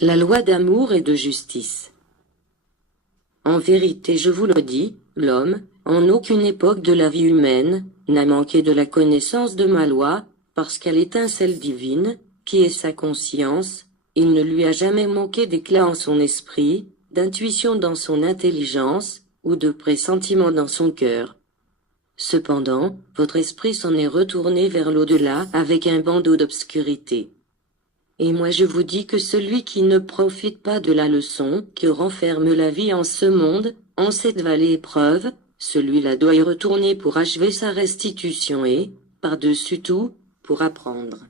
La loi d'amour et de justice. En vérité je vous le dis, l'homme, en aucune époque de la vie humaine, n'a manqué de la connaissance de ma loi, parce qu'elle étincelle divine, qui est sa conscience, il ne lui a jamais manqué d'éclat en son esprit, d'intuition dans son intelligence, ou de pressentiment dans son cœur. Cependant, votre esprit s'en est retourné vers l'au-delà avec un bandeau d'obscurité. Et moi je vous dis que celui qui ne profite pas de la leçon que renferme la vie en ce monde, en cette vallée épreuve, celui-là doit y retourner pour achever sa restitution et, par-dessus tout, pour apprendre.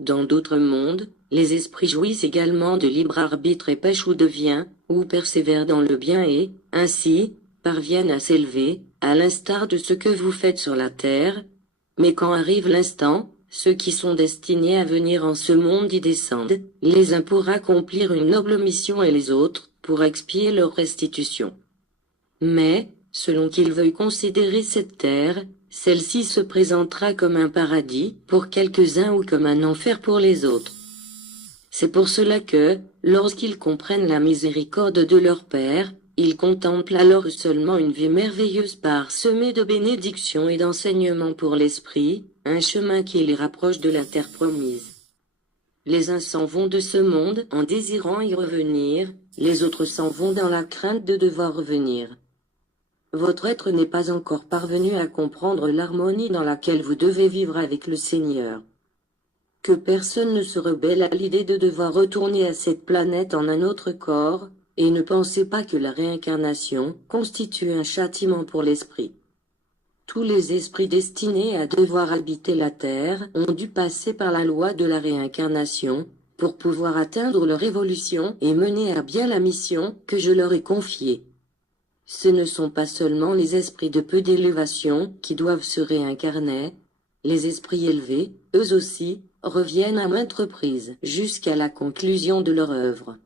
Dans d'autres mondes, les esprits jouissent également de libre arbitre et pêchent ou deviennent, ou persévèrent dans le bien et, ainsi, parviennent à s'élever, à l'instar de ce que vous faites sur la terre. Mais quand arrive l'instant, ceux qui sont destinés à venir en ce monde y descendent, les uns pour accomplir une noble mission et les autres, pour expier leur restitution. Mais, selon qu'ils veuillent considérer cette terre, celle-ci se présentera comme un paradis pour quelques-uns ou comme un enfer pour les autres. C'est pour cela que, lorsqu'ils comprennent la miséricorde de leur Père, ils contemplent alors seulement une vie merveilleuse parsemée de bénédictions et d'enseignements pour l'esprit, un chemin qui les rapproche de la terre promise. Les uns s'en vont de ce monde en désirant y revenir, les autres s'en vont dans la crainte de devoir revenir. Votre être n'est pas encore parvenu à comprendre l'harmonie dans laquelle vous devez vivre avec le Seigneur. Que personne ne se rebelle à l'idée de devoir retourner à cette planète en un autre corps, et ne pensez pas que la réincarnation constitue un châtiment pour l'esprit. Tous les esprits destinés à devoir habiter la terre ont dû passer par la loi de la réincarnation, pour pouvoir atteindre leur évolution et mener à bien la mission que je leur ai confiée. Ce ne sont pas seulement les esprits de peu d'élévation qui doivent se réincarner, les esprits élevés, eux aussi, reviennent à maintes reprises jusqu'à la conclusion de leur œuvre.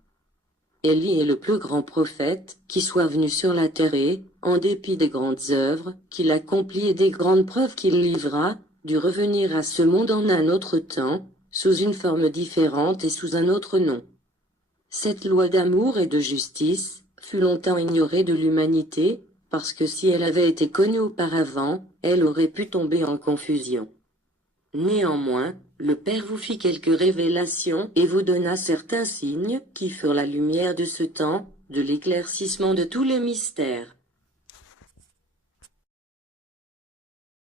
Élie est le plus grand prophète qui soit venu sur la terre et, en dépit des grandes œuvres qu'il accomplit et des grandes preuves qu'il livra, dut revenir à ce monde en un autre temps, sous une forme différente et sous un autre nom. Cette loi d'amour et de justice fut longtemps ignorée de l'humanité, parce que si elle avait été connue auparavant, elle aurait pu tomber en confusion. Néanmoins, le Père vous fit quelques révélations et vous donna certains signes qui furent la lumière de ce temps, de l'éclaircissement de tous les mystères.